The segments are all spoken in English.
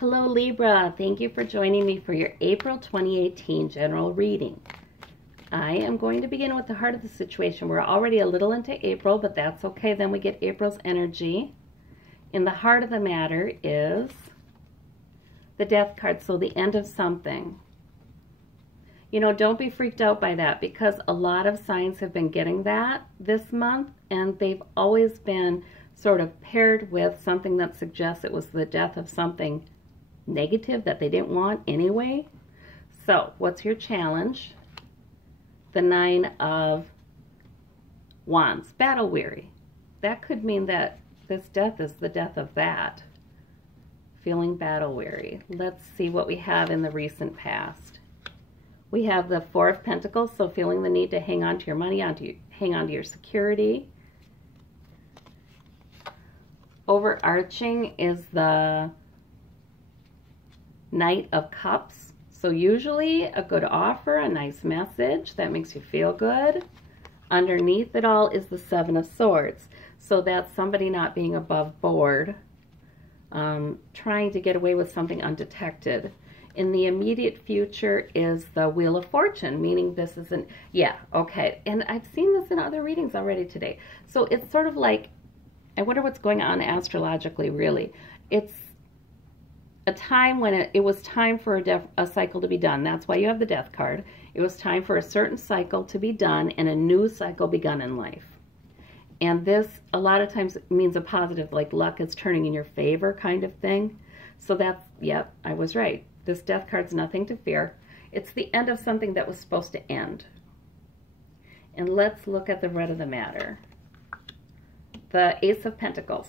Hello Libra, thank you for joining me for your April 2018 general reading. I am going to begin with the heart of the situation. We're already a little into April, but that's okay. Then we get April's energy. In the heart of the matter is the Death card, so the end of something. You know, don't be freaked out by that because a lot of signs have been getting that this month, and they've always been sort of paired with something that suggests it was the death of something negative that they didn't want anyway. So, what's your challenge? The Nine of Wands, battle weary. That could mean that this death is the death of that. Feeling battle weary. Let's see what we have in the recent past. We have the Four of Pentacles, so feeling the need to hang on to your money, hang on to your security. Overarching is the Knight of Cups. So usually a good offer, a nice message that makes you feel good. Underneath it all is the Seven of Swords. So that's somebody not being above board, trying to get away with something undetected. In the immediate future is the Wheel of Fortune, meaning this isn't, yeah, okay. And I've seen this in other readings already today. So it's sort of like, I wonder what's going on astrologically, really. It's a time when it was time for a cycle to be done. That's why you have the Death card. It was time for a certain cycle to be done and a new cycle begun in life. And this, a lot of times, means a positive, like luck is turning in your favor kind of thing. So that's, yep, I was right. This Death card's nothing to fear. It's the end of something that was supposed to end. And let's look at the root of the matter. The Ace of Pentacles.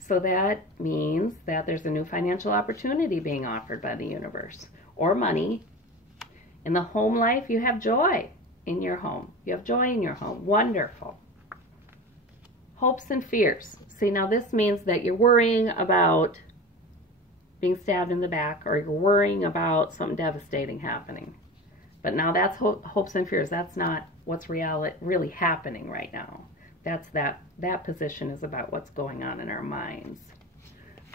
So that means that there's a new financial opportunity being offered by the universe, or money. In the home life, you have joy in your home. You have joy in your home. Wonderful. Hopes and fears. See, now this means that you're worrying about being stabbed in the back, or you're worrying about something devastating happening. But now that's hopes and fears. That's not what's really happening right now. That's that position is about what's going on in our minds.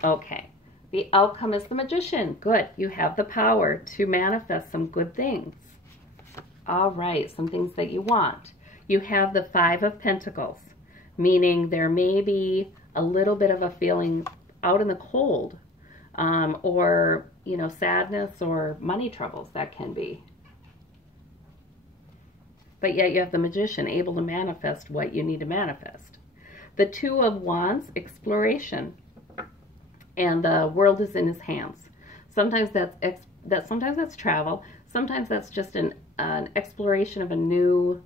Okay, the outcome is the Magician. Good, you have the power to manifest some good things. All right, some things that you want. You have the Five of Pentacles, meaning there may be a little bit of a feeling out in the cold, or, you know, sadness or money troubles that can be. But yet you have the Magician, able to manifest what you need to manifest. The Two of Wands, exploration. And the world is in his hands. Sometimes sometimes that's travel. Sometimes that's just an exploration of a new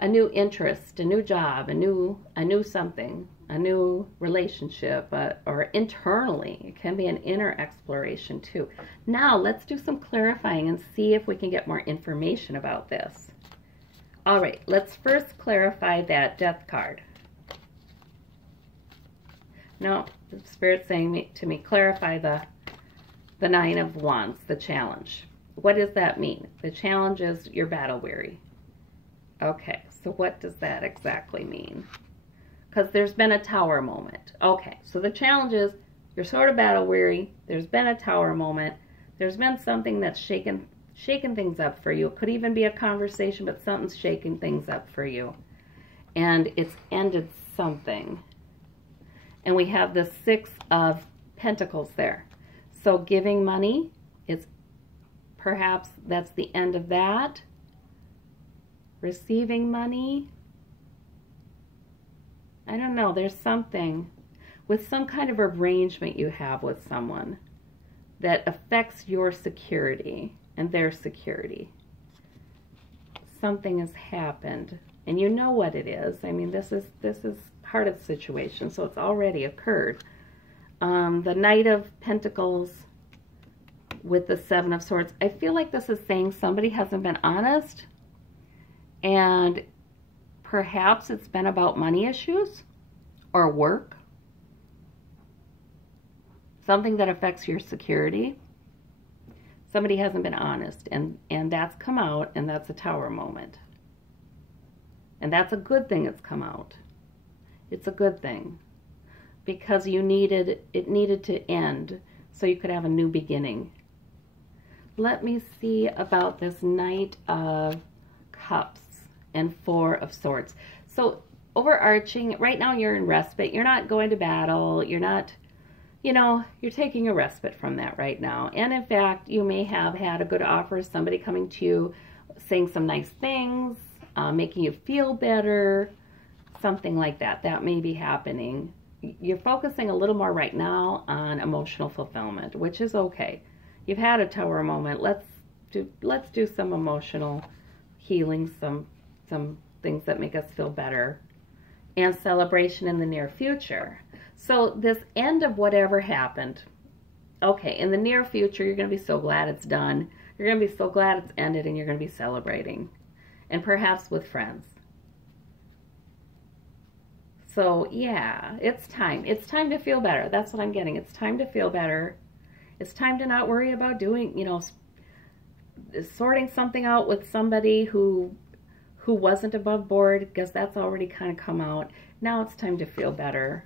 interest, a new job, a new something, a new relationship, or internally. It can be an inner exploration too. Now let's do some clarifying and see if we can get more information about this. All right, let's first clarify that Death card. Now, the Spirit's saying to me, clarify the Nine of Wands, the challenge. What does that mean? The challenge is you're battle weary. Okay, so what does that exactly mean? Because there's been a Tower moment. Okay, so the challenge is you're sort of battle weary. There's been a Tower moment. There's been something that's shaken things up for you. It could even be a conversation, but something's shaking things up for you. And it's ended something. And we have the Six of Pentacles there. So giving money is perhaps that's the end of that. Receiving money, I don't know, there's something with some kind of arrangement you have with someone that affects your security and their security. Something has happened and you know what it is. I mean, this is part of the situation, so it's already occurred. The Knight of Pentacles with the Seven of Swords. I feel like this is saying somebody hasn't been honest, and perhaps it's been about money issues or work. Something that affects your security. Somebody hasn't been honest, and that's come out, and that's a Tower moment. And that's a good thing it's come out. It's a good thing. because it needed to end so you could have a new beginning. Let me see about this Knight of Cups and Four of Swords. So overarching, right now you're in respite. You're not going to battle. You're not, you're taking a respite from that right now. And in fact, you may have had a good offer, somebody coming to you, saying some nice things, making you feel better, something like that. That may be happening. You're focusing a little more right now on emotional fulfillment, which is okay. You've had a Tower moment. Let's do some emotional healing, some things that make us feel better, and celebration in the near future. So this end of whatever happened, okay, in the near future, you're going to be so glad it's done. You're going to be so glad it's ended, and you're going to be celebrating, and perhaps with friends. So yeah, it's time. It's time to feel better. That's what I'm getting. It's time to feel better. It's time to not worry about doing, sorting something out with somebody who wasn't above board, because that's already kind of come out. Now it's time to feel better.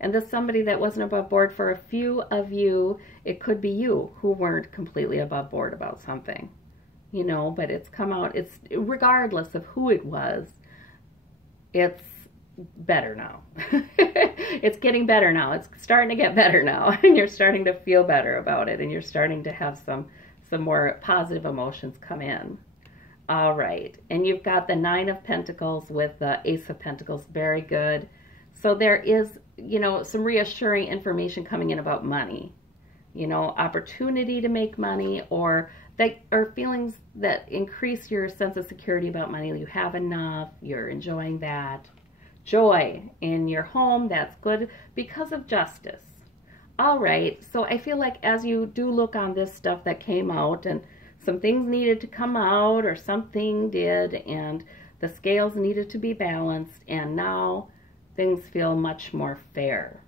And this somebody that wasn't above board, for a few of you, it could be you who weren't completely above board about something, but it's come out. It's regardless of who it was, it's better now. It's getting better now. It's starting to get better now, and you're starting to feel better about it, and you're starting to have some more positive emotions come in. All right, and you've got the Nine of Pentacles with the Ace of Pentacles. Very good. So there is, some reassuring information coming in about money, opportunity to make money, or feelings that increase your sense of security about money. You have enough, you're enjoying that. Joy in your home, that's good because of justice. All right, so I feel like as you do look on this stuff that came out, and some things needed to come out, or something did, and the scales needed to be balanced, and now things feel much more fair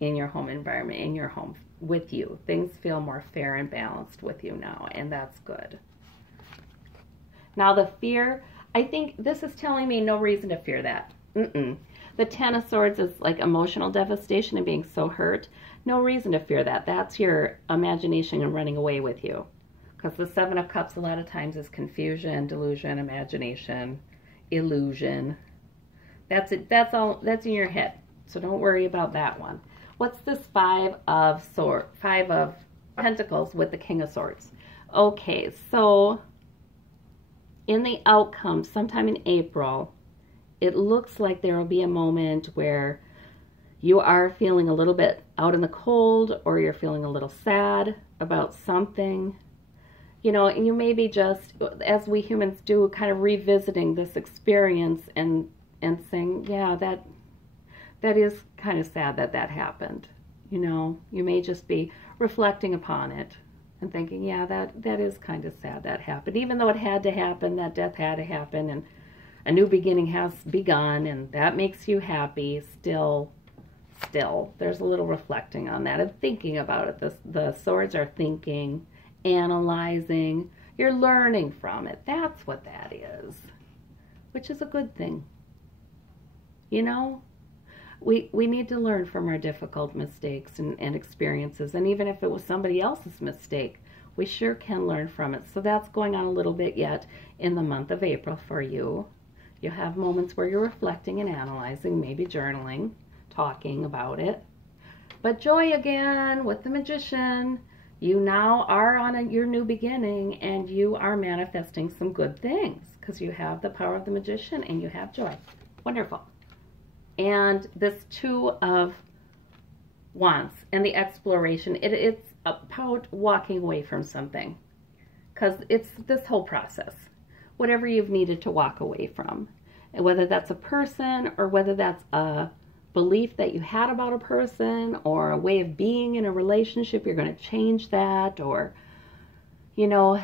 in your home environment, in your home with you. Things feel more fair and balanced with you now, and that's good. Now the fear, I think this is telling me no reason to fear that. The Ten of Swords is like emotional devastation and being so hurt. No reason to fear that. That's your imagination and running away with you. Because the Seven of Cups a lot of times is confusion, delusion, imagination, illusion. That's it. That's in your head. So don't worry about that one. What's this Five of Pentacles with the King of Swords? Okay, so in the outcome, sometime in April, it looks like there will be a moment where you are feeling a little bit out in the cold, or you're feeling a little sad about something, and you may be just, as we humans do, kind of revisiting this experience and saying, yeah, that is kind of sad that happened. You may just be reflecting upon it and thinking, yeah, that is kind of sad that happened. Even though it had to happen, that death had to happen, and a new beginning has begun, and that makes you happy. Still, there's a little reflecting on that and thinking about it. The swords are thinking, analyzing. You're learning from it. That's what that is, which is a good thing. We need to learn from our difficult mistakes and experiences, and even if it was somebody else's mistake, we sure can learn from it. So that's going on a little bit yet in the month of April for you. You'll have moments where you're reflecting and analyzing, maybe journaling, talking about it. But joy again with the Magician. You now are on your new beginning, and you are manifesting some good things because you have the power of the Magician and you have joy. Wonderful. And this Two of Wands and the exploration, it's about walking away from something, because it's this whole process. Whatever you've needed to walk away from, and whether that's a person, or whether that's a belief that you had about a person, or a way of being in a relationship, you're going to change that, or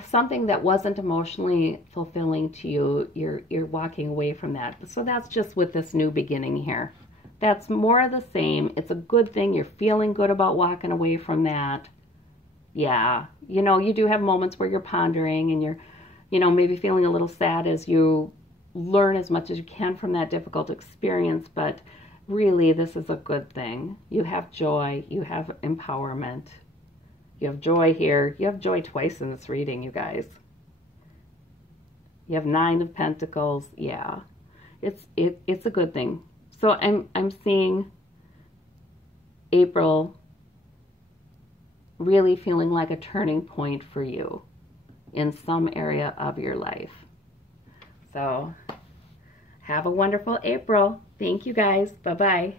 something that wasn't emotionally fulfilling to you, you're walking away from that. So that's just with this new beginning here. That's more of the same. It's a good thing. You're feeling good about walking away from that. Yeah, you do have moments where you're pondering, and you're maybe feeling a little sad as you learn as much as you can from that difficult experience, but really, this is a good thing. You have joy. You have empowerment. You have joy here. You have joy twice in this reading, you guys. You have 9 of Pentacles. Yeah, it's a good thing. So I'm seeing April really feeling like a turning point for you in some area of your life. So have a wonderful April. Thank you guys. Bye-bye.